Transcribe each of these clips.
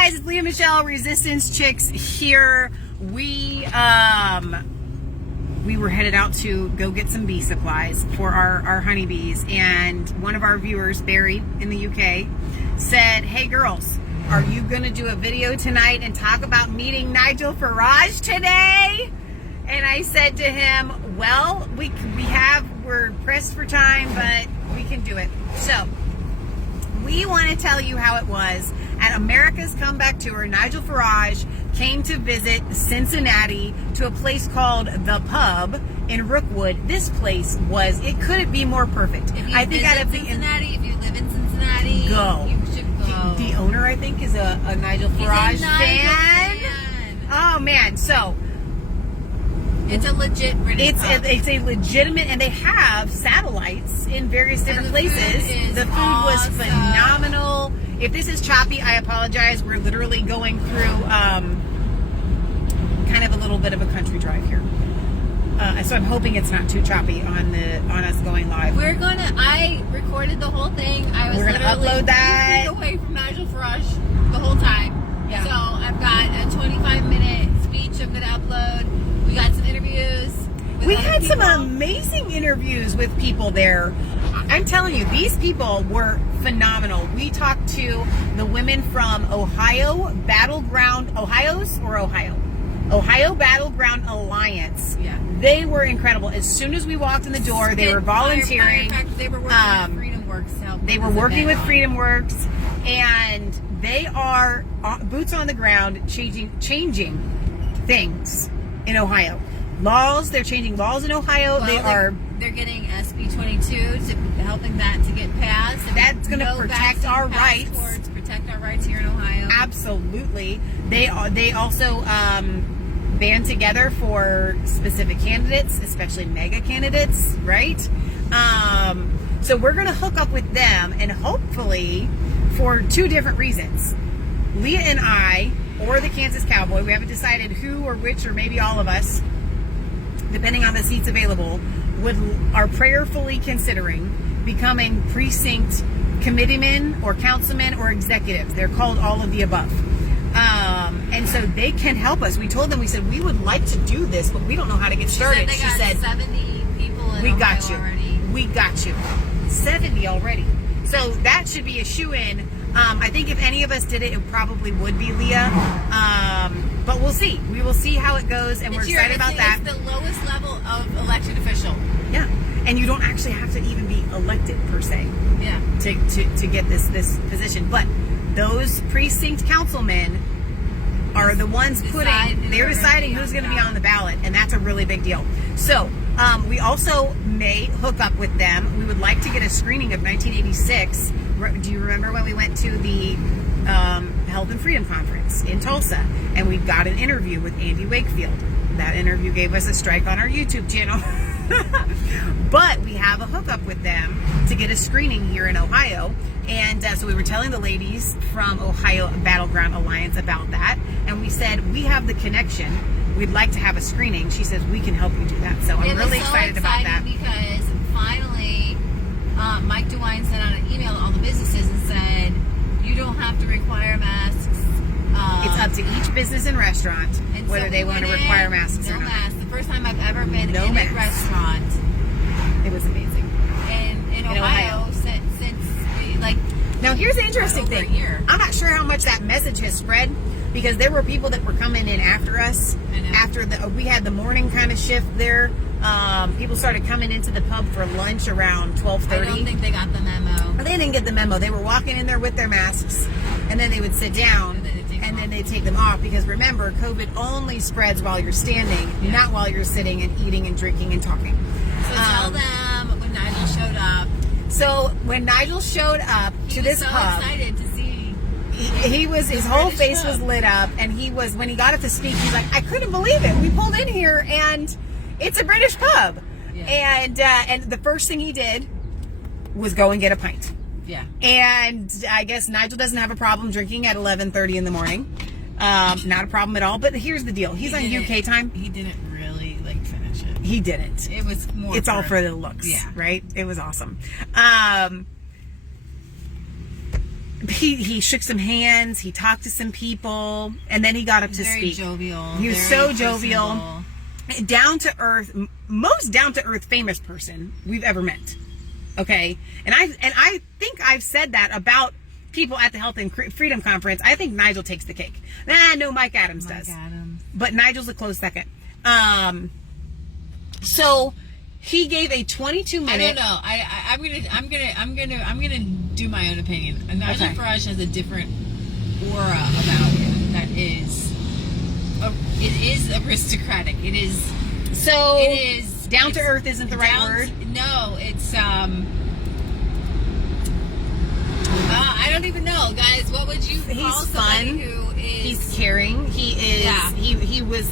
guys, it's Leah and Michelle, Resistance Chicks here. We were headed out to go get some bee supplies for our honeybees, and one of our viewers, Barry in the UK, said, hey girls, are you going to do a video tonight and talk about meeting Nigel Farage today? And I said to him, well, we're pressed for time, but we can do it. So we want to tell you how it was at America's Comeback Tour. Nigel Farage came to visit Cincinnati to a place called The Pub in Rookwood. This place it couldn't be more perfect. If you if you live in Cincinnati, go. You should go. The owner, I think, is a Nigel Farage fan. Oh man, so it's a legit British pub. It's a legitimate, and they have satellites in various different places. The food was phenomenal. If this is choppy, I apologize. We're literally going through kind of a little bit of a country drive here. So I'm hoping it's not too choppy on us going live. I recorded the whole thing. We're gonna upload that. 3 feet away from Nigel Farage the whole time. Yeah. So I've got a 25-minute speech I'm gonna upload. We got some interviews. We had some amazing interviews with people there. I'm telling you, these people were phenomenal. We talked to the women from Ohio Battleground Alliance. Yeah. They were incredible. As soon as we walked in the door, they were volunteering. In fact, they were working with Freedom Works to help. They were working with Freedom Works, and they are boots on the ground changing things in Ohio. They're changing laws in Ohio. Well, they're getting SB 22 to helping that to get passed. That's going to protect our rights. Protect our rights here in Ohio. Absolutely. They also band together for specific candidates, especially mega candidates, right? So we're going to hook up with them, and hopefully for 2 different reasons. Leah and I, or the Kansas Cowboy, we haven't decided who or which, or maybe all of us, depending on the seats available, are prayerfully considering becoming precinct committeemen or councilmen or executives. They're called all of the above. And so they can help us. We told them, we said, we would like to do this, but we don't know how to get started. She said 70 people in Ohio already. We got you. 70 already. So that should be a shoo-in. I think if any of us did it, it probably would be Leah. But we'll see. We will see how it goes, and we're excited about that. It's the lowest level of elected official. Yeah. And you don't actually have to even be elected, per se. Yeah. To get this position. But those precinct councilmen are the ones they're deciding who's going to be on the ballot, and that's a really big deal. So we also may hook up with them. We would like to get a screening of 1986. Do you remember when we went to the Health and Freedom Conference in Tulsa, and we got an interview with Andy Wakefield? That interview gave us a strike on our YouTube channel. But we have a hookup with them to get a screening here in Ohio. And so we were telling the ladies from Ohio Battleground Alliance about that. And we said, we have the connection. We'd like to have a screening. She says, we can help you do that. So I'm really excited about that. Because finally, Mike DeWine sent out an email to all the businesses and said, you don't have to require masks. It's up to each business and restaurant whether they want to require masks or not. Masks. The first time I've ever been in a restaurant. It was amazing. In Ohio. Since now here's the interesting thing. I'm not sure how much that message has spread, because there were people that were coming in after us. After we had the morning kind of shift there. People started coming into the pub for lunch around 12:30. I don't think they got the memo. They didn't get the memo. They were walking in there with their masks, and then they would sit down, and then they'd take them off, because remember, COVID only spreads while you're standing, not while you're sitting and eating and drinking and talking. So tell them when Nigel showed up. So when Nigel showed up to this pub, excited to see. His whole face was lit up, and when he got up to speak, he's like, I couldn't believe it. We pulled in here, and it's a British pub. Yeah. And the first thing he did was go and get a pint. Yeah. And I guess Nigel doesn't have a problem drinking at 11:30 in the morning. Not a problem at all. But here's the deal. He's on UK time. He didn't really finish it. He didn't. It was more. It's all for the looks. Yeah. Right? It was awesome. he shook some hands, he talked to some people, and then he got up to very speak. Jovial. He was so jovial, down to earth, most down to earth famous person we've ever met. Okay, and I think I've said that about people at the Health and Freedom Conference. I think Nigel takes the cake. No, Mike Adams does. But Nigel's a close second. So he gave a 22-minute. I don't know. I'm gonna do my own opinion. And Nigel Farage has a different aura about him that is, it is aristocratic. It is. So it is down to earth isn't the right word. No, it's I don't even know, guys. What would you call somebody who is? He's caring. He is. Yeah. He was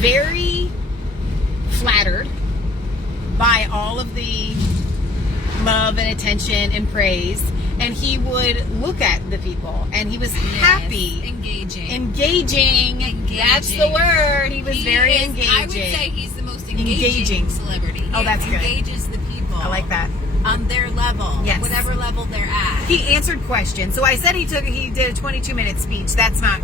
very flattered by all of the love and attention and praise, and he would look at the people, and he was happy, engaging. That's the word. He was very engaging. I would say he's the most engaging celebrity. He that's good. Engages the people. I like that. On their level, whatever level they're at. He answered questions. So I said he did a 22-minute speech. That's not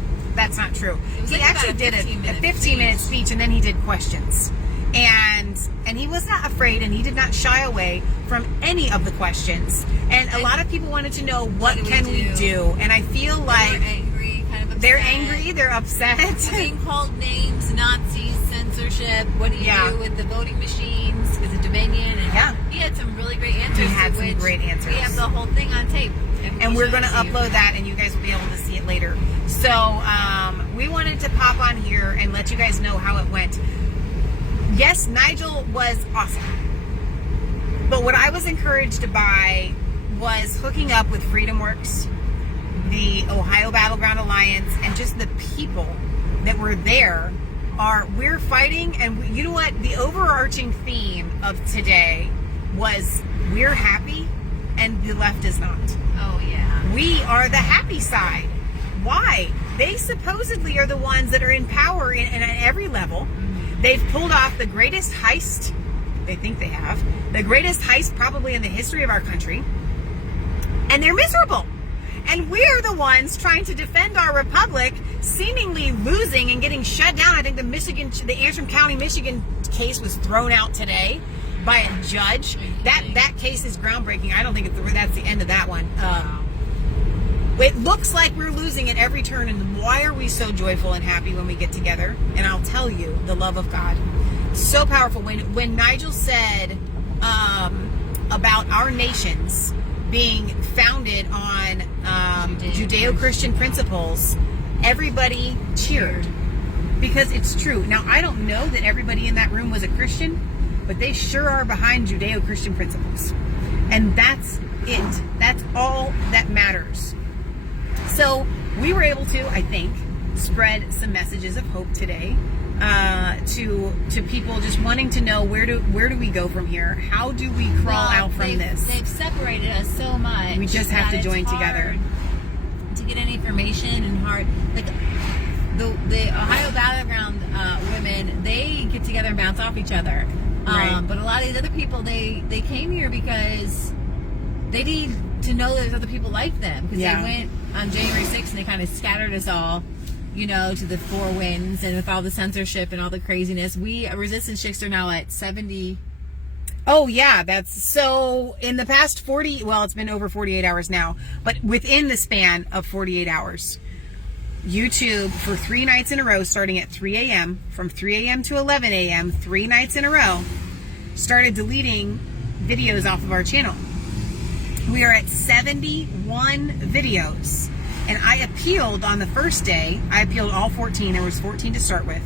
true. He actually did a 15-minute speech, and then he did questions. And he was not afraid, and he did not shy away from any of the questions. And a lot of people wanted to know, what can we do? And I feel like they're angry, kind of upset. They're angry, they're upset. Being called names, Nazis, censorship. What do you do with the voting machines? Is it Dominion? And he had some really great answers. He had some great answers. We have the whole thing on tape. And we're going to upload that, and you guys will be able to see it later. So we wanted to pop on here and let you guys know how it went. Yes, Nigel was awesome. But what I was encouraged by was hooking up with FreedomWorks, the Ohio Battleground Alliance, and just the people that were there. We're fighting, and you know what? The overarching theme of today was we're happy, and the left is not. Oh, yeah. We are the happy side. Why? They supposedly are the ones that are in power in every level. They've pulled off the greatest heist, they think they have, the greatest heist probably in the history of our country, and they're miserable. And we're the ones trying to defend our republic, seemingly losing and getting shut down. I think the Antrim County, Michigan case was thrown out today by a judge. That case is groundbreaking. I don't think that's the end of that one. It looks like we're losing at every turn, and why are we so joyful and happy when we get together? And I'll tell you, the love of God. So powerful. When Nigel said about our nations being founded on Judeo-Christian principles, everybody cheered. Because it's true. Now, I don't know that everybody in that room was a Christian, but they sure are behind Judeo-Christian principles. And that's it. That's all that matters. So we were able to, I think, spread some messages of hope today to people just wanting to know where do we go from here? How do we crawl out from this? They've separated us so much. We just have to join together to get any information. And hard, like the Ohio Battleground women, they get together and bounce off each other. But a lot of these other people, they came here because they need to know there's other people like them, because they went on January 6th and they kind of scattered us all, to the four winds, and with all the censorship and all the craziness. We Resistance Chicks are now at 70. Oh yeah, that's so in the past 40, well, it's been over 48 hours now, but within the span of 48 hours, YouTube for 3 nights in a row, starting at 3 a.m., from 3 a.m. to 11 a.m., 3 nights in a row, started deleting videos off of our channel. We are at 71 videos, and I appealed on the first day. I appealed all 14. There was 14 to start with.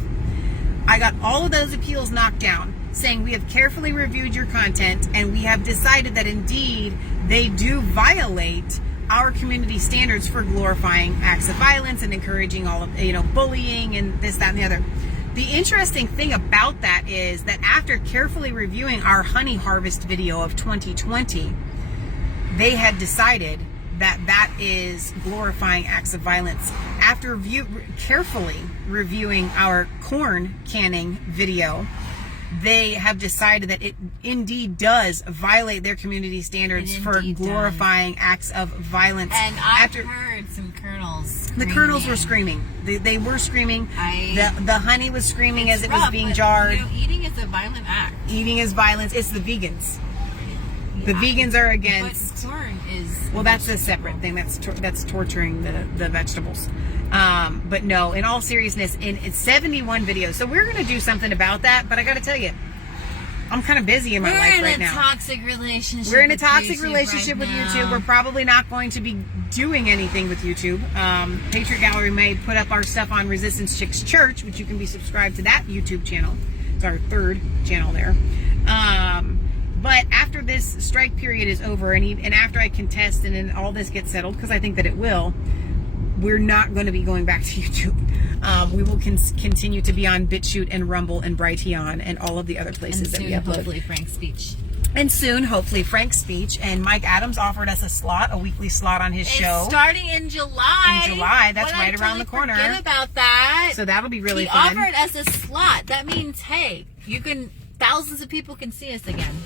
I got all of those appeals knocked down, saying we have carefully reviewed your content, and we have decided that indeed they do violate our community standards for glorifying acts of violence and encouraging all of, bullying and this, that, and the other. The interesting thing about that is that after carefully reviewing our honey harvest video of 2020, they had decided that that is glorifying acts of violence. After carefully reviewing our corn canning video, they have decided that it indeed does violate their community standards for glorifying acts of violence. And I've heard some colonels screaming. The colonels were screaming. They were screaming. The honey was screaming as it was being jarred. Eating is a violent act. Eating is violence. It's the vegans. The vegans are against. But corn is. Well, that's a separate thing. That's torturing the vegetables. But no, in all seriousness, it's 71 videos. So we're going to do something about that. But I got to tell you, I'm kind of busy in my life right now. We're in a toxic relationship with YouTube. We're probably not going to be doing anything with YouTube. Patriot Gallery may put up our stuff on Resistance Chicks Church, which you can be subscribed to that YouTube channel. It's our third channel there. But after this strike period is over, and after I contest and then all this gets settled, because I think that it will, we're not going to be going back to YouTube. We will continue to be on BitChute and Rumble and Brighteon and all of the other places that we upload. Hopefully Frank's Speech. And soon, hopefully, Frank's Speech. And Mike Adams offered us a weekly slot on his show. Starting in July. In July. That's right around the corner. Forget about that. So that'll be really fun. He offered us a slot. That means, hey, thousands of people can see us again.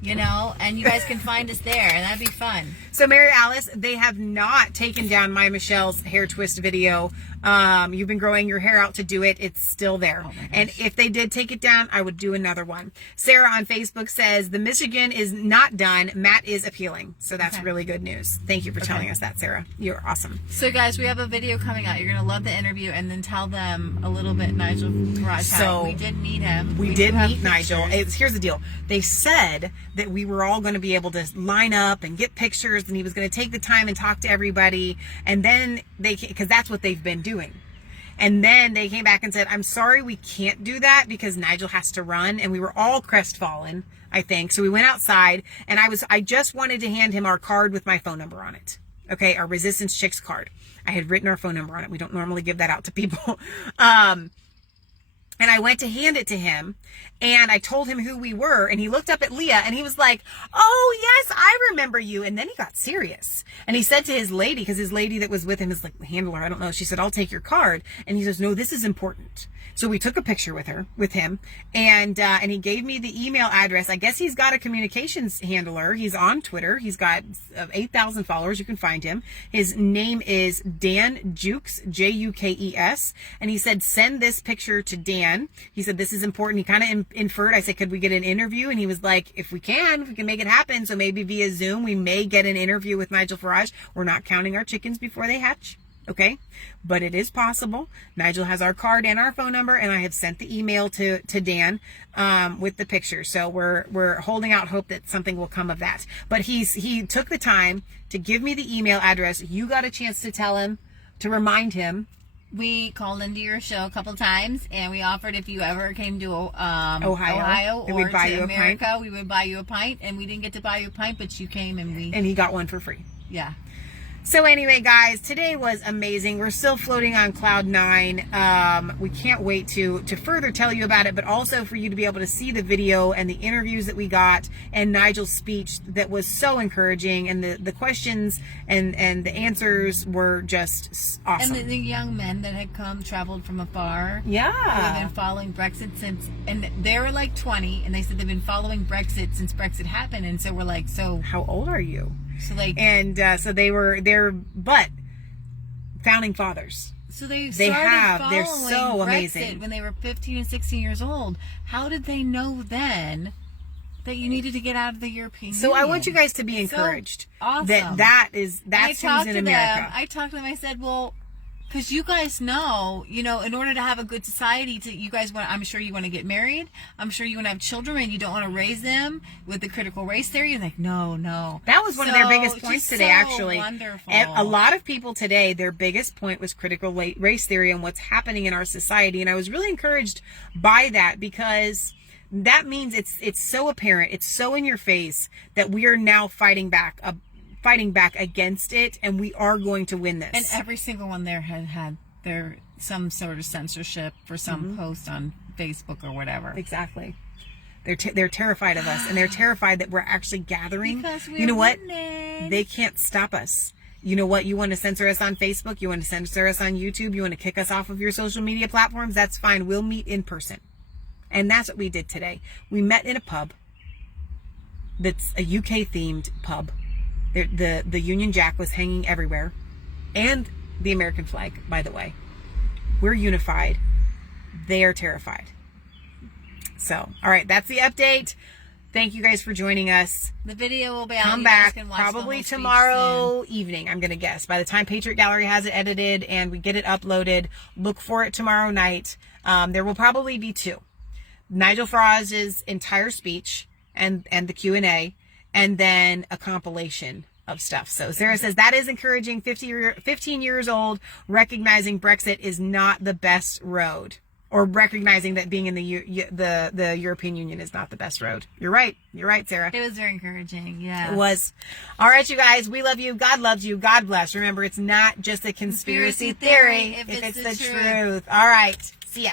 You know, and you guys can find us there, and that'd be fun. So, Mary Alice, they have not taken down my Michelle's hair twist video. You've been growing your hair out to do it. It's still there. Oh, and if they did take it down, I would do another one. Sarah on Facebook says, the Michigan is not done. Matt is appealing. So that's really good news. Thank you for telling us that, Sarah. You're awesome. So, guys, we have a video coming out. You're going to love the interview, and then tell them a little bit, Nigel Farage. So, we did meet him. We did meet Nigel. Here's the deal. They said that we were all going to be able to line up and get pictures, and he was going to take the time and talk to everybody, and then because that's what they've been doing. And then they came back and said, I'm sorry, we can't do that because Nigel has to run. And we were all crestfallen, I think. So we went outside, and I just wanted to hand him our card with my phone number on it. Okay, our Resistance Chicks card. I had written our phone number on it. We don't normally give that out to people. And I went to hand it to him, and I told him who we were, and he looked up at Leah, and he was like, oh, yes, I remember you. And then he got serious. And he said to his lady, because his lady that was with him is like the handler, I don't know, she said, I'll take your card. And he says, no, this is important. So we took a picture with him, and he gave me the email address. I guess he's got a communications handler. He's on Twitter. He's got 8,000 followers. You can find him. His name is Dan Jukes, Jukes. And he said, send this picture to Dan. He said, this is important. He kind of inferred. I said, could we get an interview? And he was like, if we can make it happen. So maybe via Zoom, we may get an interview with Nigel Farage. We're not counting our chickens before they hatch. Okay, but it is possible. Nigel has our card and our phone number, and I have sent the email to Dan with the picture. So we're holding out hope that something will come of that. But he took the time to give me the email address. You got a chance to tell him, to remind him. We called into your show a couple times, and we offered if you ever came to Ohio or to America, we would buy you a pint. And we didn't get to buy you a pint, but you came, and he got one for free. Yeah. So anyway, guys, today was amazing. We're still floating on cloud 9. We can't wait to further tell you about it, but also for you to be able to see the video and the interviews that we got and Nigel's speech that was so encouraging, and the questions and the answers were just awesome. And the young men that had traveled from afar. Yeah. Who have been following Brexit since, and they were like 20, and they said they've been following Brexit since Brexit happened, and so we're like, so. How old are you? So like, and so they're founding fathers. So they're so Brexit amazing when they were 15 and 16 years old. How did they know then that you needed to get out of the European Union? I want you guys to be encouraged. So awesome. That's who's in America. I talked to them. I said, well, because you guys know, in order to have a good society, I'm sure you want to get married. I'm sure you want to have children, and you don't want to raise them with the critical race theory. You're like, no. That was one of their biggest points today, actually. Wonderful. And a lot of people today, their biggest point was critical race theory and what's happening in our society. And I was really encouraged by that, because that means it's so apparent, it's so in your face that we are now fighting back against it, and we are going to win this. And every single one there had some sort of censorship for some post on Facebook or whatever. Exactly. They're terrified of us, and they're terrified that we're actually gathering. Because you know what? They can't stop us. You know what? You want to censor us on Facebook? You want to censor us on YouTube? You want to kick us off of your social media platforms? That's fine. We'll meet in person. And that's what we did today. We met in a pub that's a UK themed pub. The Union Jack was hanging everywhere, and the American flag, by the way. We're unified. They are terrified. So, all right, that's the update. Thank you guys for joining us. The video will be out. Come back probably tomorrow evening, I'm going to guess. By the time Patriot Gallery has it edited and we get it uploaded, look for it tomorrow night. There will probably be 2. Nigel Farage's entire speech and the Q&A, and then a compilation of stuff. So Sarah says, that is encouraging. 15 years old, recognizing Brexit is not the best road. Or recognizing that being in the European Union is not the best road. You're right. You're right, Sarah. It was very encouraging. Yeah. It was. All right, you guys. We love you. God loves you. God bless. Remember, it's not just a conspiracy theory if it's the truth. All right. See ya.